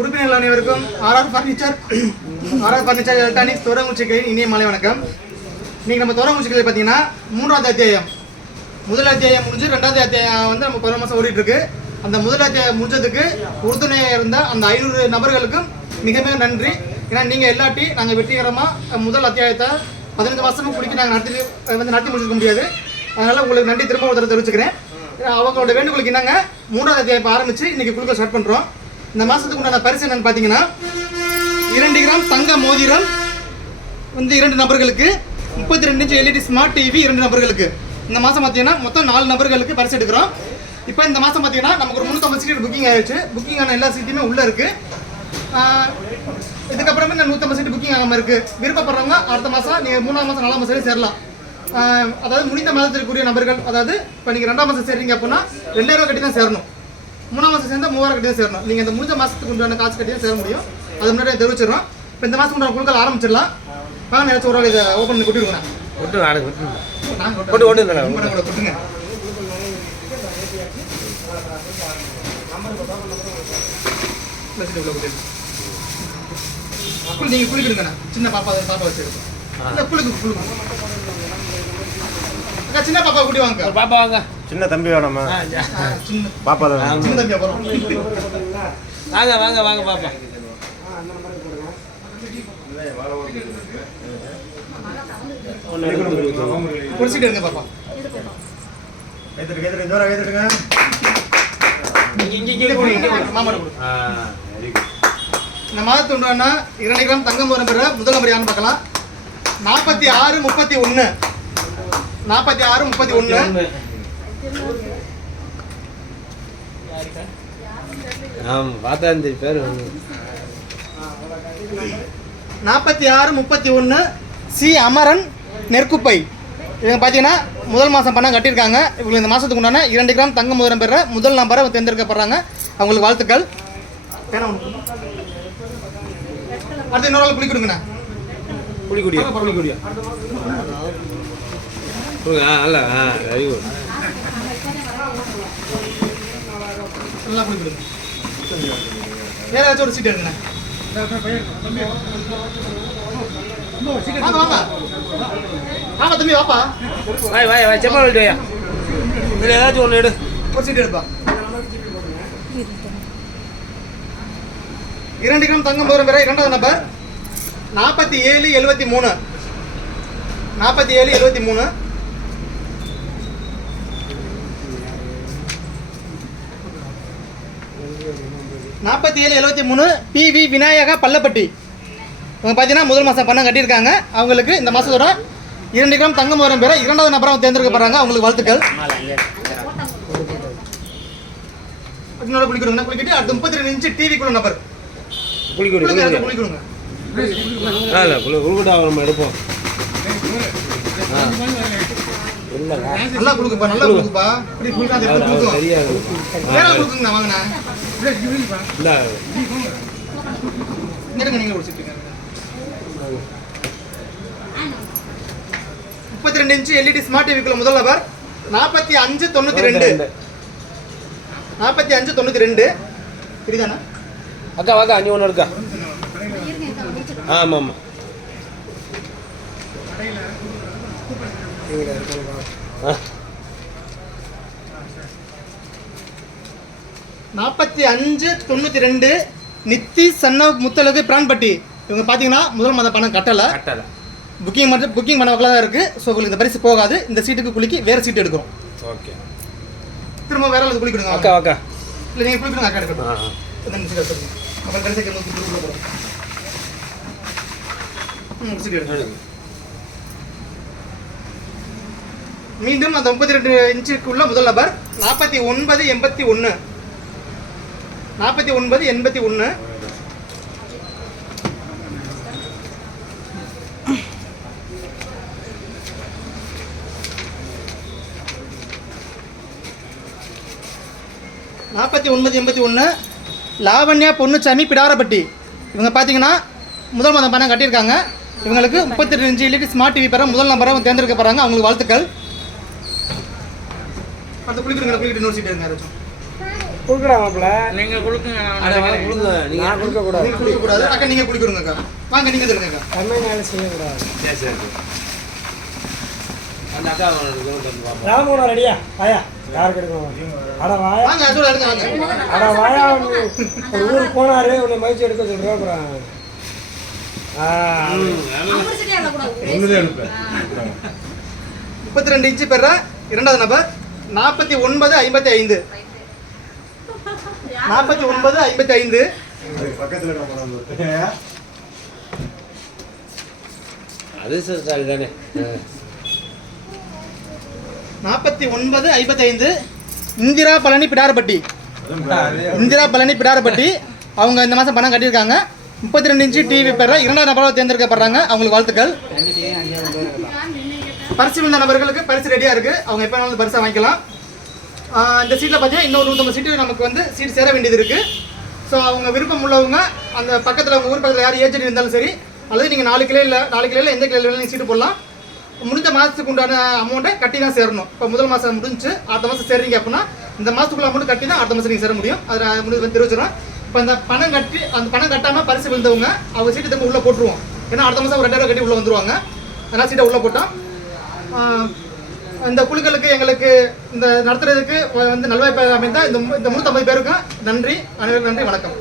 உறுப்பினர்கள் அனைவருக்கும் RR furniture electronics தோரங்குச்சிகளின் இனிய மாலை வணக்கம். இன்னைக்கு நம்ம தோரங்குச்சிகளில் பார்த்தீங்கன்னா 3வது அத்தியாயம், முதல் அத்தியாயம் முடிஞ்சு 2வது அத்தியாயம் வந்து நம்ம 11 மாதம் ஓடிட்டு இருக்கு. அந்த முதல் அத்தியாயம் முடிஞ்சதுக்கு உறுதுணையாக இருந்த அந்த 500 நபர்களுக்கும் மிக மிக நன்றி. ஏன்னா நீங்கள் எல்லாட்டி நாங்கள் வெற்றிகரமாக முதல் அத்தியாயத்தை 15 மாதமும் குடிக்க நாங்கள் நடத்தி முடிச்சிருக்க முடியாது. அதனால் உங்களுக்கு நன்றி திரும்ப ஒரு தடவை தெரிவிச்சுக்கிறேன். அவங்களோட வேண்டுகோளுக்கு என்னங்க 3வது அத்தியாயம் ஆரம்பித்து இன்றைக்கி குழுக்க ஸ்டார்ட் பண்ணுறோம். இந்த மாதத்துக்கு உண்டான பரிசு என்னன்னு பார்த்தீங்கன்னா 2 கிராம் தங்க மோதிரம் வந்து 2 நபர்களுக்கு, 32 இன்ச் எல்இடி ஸ்மார்ட் டிவி 2 நபர்களுக்கு. இந்த மாதம் பார்த்தீங்கன்னா மொத்தம் 4 நபர்களுக்கு பரிசு எடுக்கிறோம். இப்போ இந்த மாதம் பார்த்தீங்கன்னா நமக்கு ஒரு 350 சீட் புக்கிங் ஆகிடுச்சு. புக்கிங் ஆன எல்லா சீட்டுமே உள்ளே இருக்குது. இதுக்கப்புறமே இந்த 150 சீட்டு புக்கிங் ஆகாமல் இருக்குது. விருப்பப்படுறவங்க அடுத்த மாதம் நீங்கள் 3ஆம் மாதம் 4ஆம் மாதம் சேரலாம். அதாவது முடிந்த மாதத்திற்குரிய நபர்கள், அதாவது இப்போ நீங்கள் 2ஆம் மாதம் சேர்றீங்க அப்படின்னா 2000 ரூபா கட்டி தான் சேரணும். 3ஆம் மாதம் சேர்ந்தால் 3000 கட்டி தான் சேரணும். நீங்கள் இந்த முடிஞ்ச மாதத்துக்கு உண்டான காசு கட்டி தான் சேர முடியும். அது முன்னாடி தெரிவிச்சிடறோம். இப்போ இந்த மாதம் உண்டான குழுக்கள் ஆரம்பிச்சிடலாம். வாங்க, நினச்ச ஒரு இதை ஓப்பன் பண்ணி கொட்டிருக்கேன். கொட்டுங்க. நீங்கள் குளிக்கிடுங்கண்ணா. சின்ன பாப்பா வச்சிருக்கோம். இல்லை குளிக்கு அக்கா, சின்ன பாப்பா கூட்டி வாங்க. பாப்பா வாங்க. சின்ன தம்பி வேணாமா? பாப்பா தான். சின்ன தம்பி அப்புறம் வாங்க வாங்க வாங்க பாப்பா. குடிச்சிட்டு இருங்க பாப்பா. இந்த மாதத்து உண்டான 2 கிராம் தங்கம் மோதிரம் பெற முதல் நபர் யாருன்னு பார்க்கலாம். 4631 4631 சி அமரன் நெற்குப்பை. இவங்க பார்த்தீங்கன்னா முதல் மாதம் பணம் கட்டியிருக்காங்க. இவங்க இந்த மாதத்துக்கு உண்டான 2 கிராம் தங்கம் மோதிரம் பெற முதல் நபரை தேர்ந்தெடுக்கப்படுறாங்க. அவங்களுக்கு வாழ்த்துக்கள். அடுத்து இன்னொரு ஆள் குளிக்கணுங்கண்ணா. குளிக்குடியா நல்லா குளிக்கணும். வேற ஏதாச்சும் ஒரு சீட் எடுங்கண்ணா. வாங்க வாங்க. ஆமா தம்பி வாப்பா. வாய் செப்பல் விட்டுயா. ஏதாச்சும் ஒன்று எடு. ஒரு சீட் எடுப்பா. 2 கிராம் தங்கம் மோதிரம் பெற 2வது நபர் 4773 4773 பிவி விநாயகா பள்ளப்பட்டி. இவங்க பார்த்தீங்கன்னா முதல் மாதம் பணம் கட்டியிருக்காங்க. அவங்களுக்கு இந்த மாதத்தோட 2 கிராம் தங்கம் மோதிரம் பெற 2வது நபராக தேர்ந்தெடுக்கப்படுறாங்க. அவங்களுக்கு வாழ்த்துக்கள். இன்னொரு குளிக்கணுங்க. குளிக்கிட்டு அடுத்து 32 இன்ச்சு டிவிக்குள்ள நபர் குளிக்கணும். நம்ம எடுப்போம். நல்லா குளுக்குப்பா, நல்லா குளுக்குப்பா. இப்படி குளுக்காத எப்படி குளுக்கும்? வேற குளுக்குங்கண்ணா. வாங்கண்ணா. இல்லை இங்க நீங்க குடிச்சிட்டு 32 இன்ச்சு எல்இடி ஸ்மார்ட் டிவிக்குள்ள முதல் நபர் 4592 சரிதானா? அக்கா வாக்கா, நீ ஒன்று இருக்கா? ஆமாம் ஆமாம். 4592 நித்தி சன்னவ் முத்தலகு பிரான்பட்டி. இவங்க பார்த்தீங்கன்னா முதல் மாத பணம் கட்டலை. புக்கிங் பண்ண தான் இருக்குது. ஸோ உங்களுக்கு இந்த பரிசு போகாது. இந்த சீட்டுக்கு குளிக்கி வேறு சீட்டு எடுக்கிறோம். ஓகே, திரும்ப வேற ஆளுக்கு குளிக்கணுங்க. அக்கா வாக்கா. இல்லை நீங்கள் குளிக்கணும். அக்கா எடுக்கணும். அப்புறம் கடைசி போகிறோம். மீண்டும் அந்த 32 இன்ச்சுக்குள்ள முதல் நபர் 4981 4981 லாவண்யா பொன்னுச்சாமி பிடாரப்பட்டி. இவங்க பார்த்தீங்கன்னா முதல் மாதம் பணம் கட்டியிருக்காங்க. இவங்களுக்கு 32 இன்ச் எல்இடி ஸ்மார்ட் டிவி பெற முதல் நம்பரை தேர்ந்தெடுக்கப்படுறாங்க. அவங்களுக்கு வாழ்த்துக்கள். அடுத்து குளிக்கிறீங்களா? குளிக்கிட்டு இன்னொரு சீட் இருங்க. யாராச்சும் கொடுக்குறாங்கப்பல நீங்கள் கொடுக்குங்க அட வாங்க கொடுங்க நீங்க நான் கொடுக்கக்கூடாது. நீங்க குடிக்கக்கூடாது. அக்கா நீங்க குடிக்கிறோங்கக்கா. வாங்க நீங்க தருங்கக்கா. கம்மியாக செய்யக்கூடாது. சரி சரி அந்த அக்கா வந்து பாப்போம். ராமகுணம் ரெடியா வாயா யாருக்கு எடுக்கணும் அட வாயா வாங்க அதோட எடுங்க வாங்க. அட வாயா ஒரு ஊருக்கு போனாரு உன்னை மகிழ்ச்சி எடுக்க சொல்கிறேன் அப்புறம் ஒண்ணுதான் எடுப்பேன் 32 இன்ச்சு பெற இரண்டாவது நபர் 49.55 49.55 அதுக்கு பக்கத்துல நம்ம வந்து அது சார் தானே 49.55 இந்திரா பழனி பிடாரப்பட்டி. இந்திரா பழனி பிடாரப்பட்டி அவங்க இந்த மாதம் பணம் கட்டியிருக்காங்க. 32 இன்ச்சு டிவி பெற இரண்டாவது நபராக தேர்ந்தெடுக்கப்படுறாங்க. அவங்களுக்கு வாழ்த்துக்கள். பரிசு விழுந்த நபர்களுக்கு பரிசு ரெடியாக இருக்குது. அவங்க எப்போ வேணாலும் பரிசை வாங்கிக்கலாம். இந்த சீட்டில் பார்த்தீங்கன்னா இன்னொரு 150 சீட்டு நமக்கு வந்து சீட் சேர வேண்டியது இருக்குது. ஸோ அவங்க விருப்பம் உள்ளவங்க அந்த பக்கத்தில் உங்கள் ஊர் பக்கத்தில் யார் ஏஜென்ட் இருந்தாலும் சரி, அல்லது நீங்கள் 4 கிளையில் எந்த கிளையில் நீங்கள் சீட்டு போடலாம். முடிஞ்ச மாதத்துக்கு உண்டான அமௌண்ட்டை கட்டி தான் சேரணும். இப்போ முதல் மாதம் முடிஞ்சு அடுத்த மாதம் சேர்றீங்க அப்படின்னா இந்த மாதத்துக்குள்ள அமௌண்ட் கட்டி தான் அடுத்த மாதம் நீங்கள் சேர முடியும். அதை முடிவு தெரிவிச்சிடறோம். இப்போ அந்த பணம் கட்டாமல் பரிசு விழுந்தவங்க அவங்க சீட்டு திரும்ப உள்ளே போட்டுருவோம். ஏன்னா அடுத்த மாதம் ஒரு 2000 கட்டி உள்ளே வந்துருவாங்க. அதனால் சீட்டை உள்ளே போட்டோம். இந்த குழுக்களுக்கு எங்களுக்கு இந்த நடத்துறதுக்கு வந்து நல்வாய்ப்பு அமைந்த இந்த 350 பேருக்கும் நன்றி. அனைவருக்கும் நன்றி. வணக்கம்.